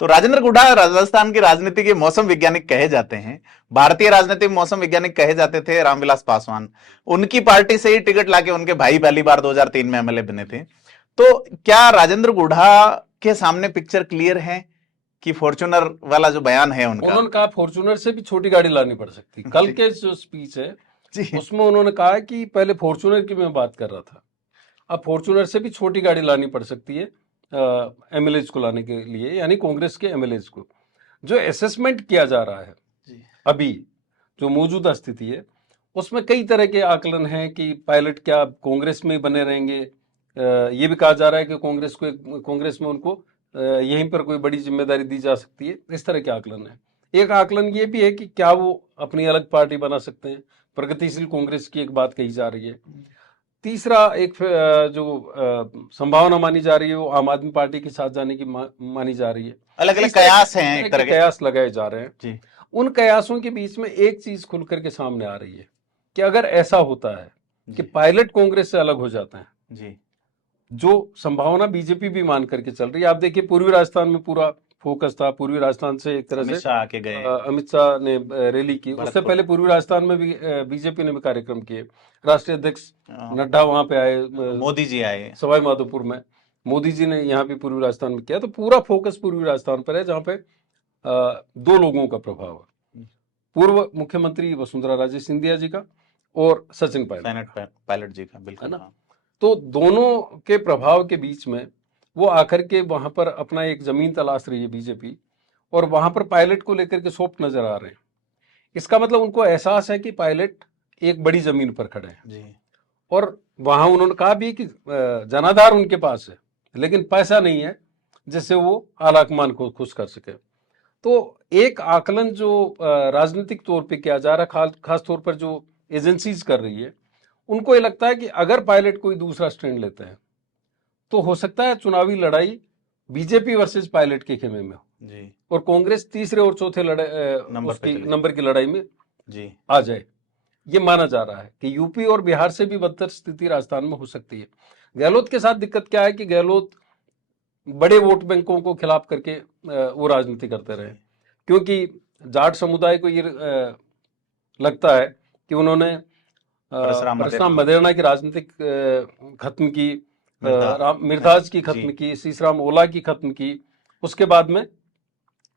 तो राजेंद्र गुढ़ा राजस्थान की राजनीति के मौसम वैज्ञानिक कहे जाते हैं। भारतीय राजनीति में मौसम वैज्ञानिक कहे जाते थे रामविलास पासवान। उनकी पार्टी से ही टिकट लाके उनके भाई पहली बार 2003 में एमएलए बने थे। तो क्या राजेंद्र गुढ़ा के सामने पिक्चर क्लियर है कि फॉर्च्यूनर वाला जो बयान है उनका? उन्होंने कहा फॉर्च्यूनर से भी छोटी गाड़ी लानी पड़ सकती। कल के जो स्पीच है उसमें उन्होंने कहा कि पहले फॉर्च्यूनर की मैं बात कर रहा था, अब फॉर्च्यूनर से भी छोटी गाड़ी लानी पड़ सकती है एमएलएज को लाने के लिए, यानी कांग्रेस के एमएलएज को। जो असेसमेंट किया जा रहा है अभी जो मौजूदा स्थिति है उसमें कई तरह के आकलन हैं कि पायलट क्या कांग्रेस में बने रहेंगे। ये भी कहा जा रहा है कि कांग्रेस में उनको यहीं पर कोई बड़ी जिम्मेदारी दी जा सकती है। इस तरह के आकलन है। एक आकलन ये भी है कि क्या वो अपनी अलग पार्टी बना सकते हैं, प्रगतिशील कांग्रेस की एक बात कही जा रही है। तीसरा एक जो संभावना मानी जा रही है वो आम आदमी पार्टी के साथ जाने की मानी जा रही है। अलग अलग कयास हैं, एक तरह के कयास लगाए जा रहे हैं जी। उन कयासों के बीच में एक चीज खुल करके सामने आ रही है कि अगर ऐसा होता है कि पायलट कांग्रेस से अलग हो जाते हैं जी, जो संभावना बीजेपी भी मान करके चल रही है। आप देखिए पूर्वी राजस्थान में पूरा फोकस था, पूर्वी राजस्थान से एक तरह से अमित शाह ने रैली की। उससे पहले पूर्वी राजस्थान में भी बीजेपी ने भी कार्यक्रम किए। राष्ट्रीय अध्यक्ष नड्डा वहां पे आए, मोदी जी आए सवाई माधोपुर में, मोदी जी ने यहाँ भी पूर्वी राजस्थान में किया। तो पूरा फोकस पूर्वी राजस्थान पर है जहाँ पे दो लोगों का प्रभाव है, पूर्व मुख्यमंत्री वसुंधरा राजे सिंधिया जी का और सचिन पायलट जी का, बिल्कुल है ना। तो दोनों के प्रभाव के बीच में वो आकर के वहां पर अपना एक जमीन तलाश रही है बीजेपी, और वहां पर पायलट को लेकर के सॉफ्ट नजर आ रहे हैं। इसका मतलब उनको एहसास है कि पायलट एक बड़ी जमीन पर खड़े हैं जी। और वहां उन्होंने कहा भी कि जनाधार उनके पास है लेकिन पैसा नहीं है जिससे वो आलाकमान को खुश कर सके। तो एक आकलन जो राजनीतिक तौर पे किया जा रहा है, खास तौर पर जो एजेंसीज कर रही है, उनको ये लगता है कि अगर पायलट कोई दूसरा स्टैंड लेते हैं तो हो सकता है चुनावी लड़ाई बीजेपी वर्सेस पायलट के खेमे में हो जी, और कांग्रेस तीसरे और चौथे नंबर की लड़ाई में जी आ जाए। ये माना जा रहा है कि यूपी और बिहार से भी बदतर स्थिति राजस्थान में हो सकती है। गहलोत के साथ दिक्कत क्या है कि गहलोत बड़े वोट बैंकों को खिलाफ करके वो राजनीति करते रहे, क्योंकि जाट समुदाय को ये लगता है कि उन्होंने परशुराम मदेरणा की राजनीतिक खत्म की, मिर्धाज की खत्म की, सीसराम ओला की खत्म की। उसके बाद में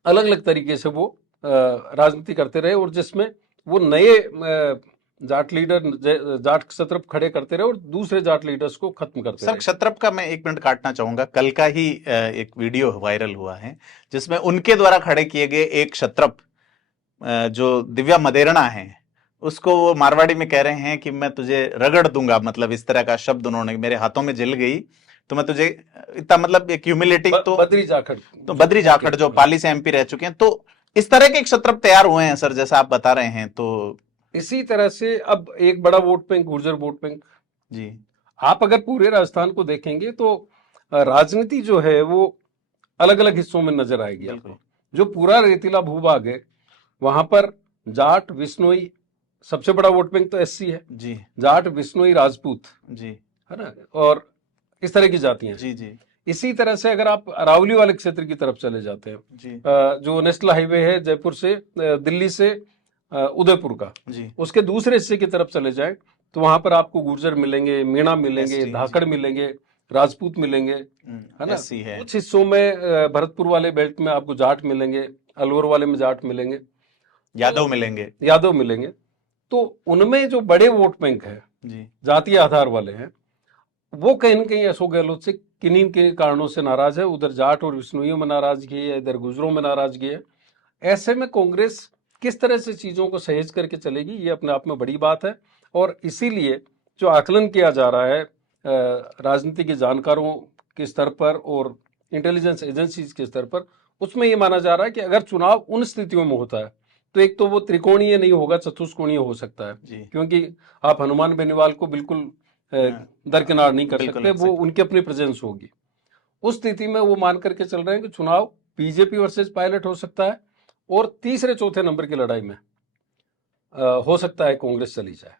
अलग अलग तरीके से वो राजनीति करते रहे और जिसमें वो नए जाट लीडर जाट क्षत्रप खड़े करते रहे और दूसरे जाट लीडर्स को खत्म करते रहे। सर क्षत्रप का मैं एक मिनट काटना चाहूंगा। कल का ही एक वीडियो वायरल हुआ है जिसमें उनके द्वारा खड़े किए गए एक क्षत्रप जो दिव्या मदेरणा है उसको वो मारवाड़ी में कह रहे हैं कि मैं तुझे रगड़ दूंगा, मतलब इस तरह का शब्द उन्होंने, मेरे हाथों में जल गई तो मैं तुझे इतना, मतलब एक ह्यूमिलेटिंग। तो बद्री जाखड़ जो पाली से एमपी रह चुके हैं, तो इस तरह के क्षत्रप तैयार हुए हैं सर जैसा आप बता रहे हैं। तो इसी तरह से अब एक बड़ा vote bank Gurjar vote bank जी, आप अगर पूरे राजस्थान को देखेंगे तो राजनीति जो है वो अलग अलग हिस्सों में नजर आएगी आपको। जो पूरा रेतीला भूभाग है वहां पर जाट विश्नोई, सबसे बड़ा वोट बैंक तो एससी है जी, जाट विश्नोई राजपूत जी, है ना, और इस तरह की जातियां जी जी। इसी तरह से अगर आप अरावली वाले क्षेत्र की तरफ चले जाते हैं जी, जो नेशनल हाईवे है जयपुर से दिल्ली से उदयपुर का जी, उसके दूसरे हिस्से की तरफ चले जाएं तो वहां पर आपको गुर्जर मिलेंगे, मीणा मिलेंगे, धाकड़ मिलेंगे, राजपूत मिलेंगे, है ना। कुछ हिस्सों में भरतपुर वाले बेल्ट में आपको जाट मिलेंगे, अलवर वाले में जाट मिलेंगे, यादव मिलेंगे। तो उनमें जो बड़े वोट बैंक है जी, जातीय आधार वाले हैं, वो कहीं न कहीं अशोक गहलोत से किन्हीं के कारणों से नाराज है। उधर जाट और विश्नोइयों में नाराजगी है, इधर गुजरों में नाराजगी है। ऐसे में कांग्रेस किस तरह से चीजों को सहेज करके चलेगी, ये अपने आप में बड़ी बात है। और इसीलिए जो आकलन किया जा रहा है राजनीति के जानकारों के स्तर पर और इंटेलिजेंस एजेंसीज के स्तर पर, उसमें यह माना जा रहा है कि अगर चुनाव उन स्थितियों में होता है तो एक तो वो त्रिकोणीय नहीं होगा, चतुष्कोणीय हो सकता है, क्योंकि आप हनुमान बेनीवाल को बिल्कुल दरकिनार नहीं कर सकते, वो उनकी अपनी प्रेजेंस होगी। उस स्थिति में वो मान करके चल रहे हैं कि चुनाव बीजेपी वर्सेस पायलट हो सकता है और तीसरे चौथे नंबर की लड़ाई में हो सकता है कांग्रेस चली जाए।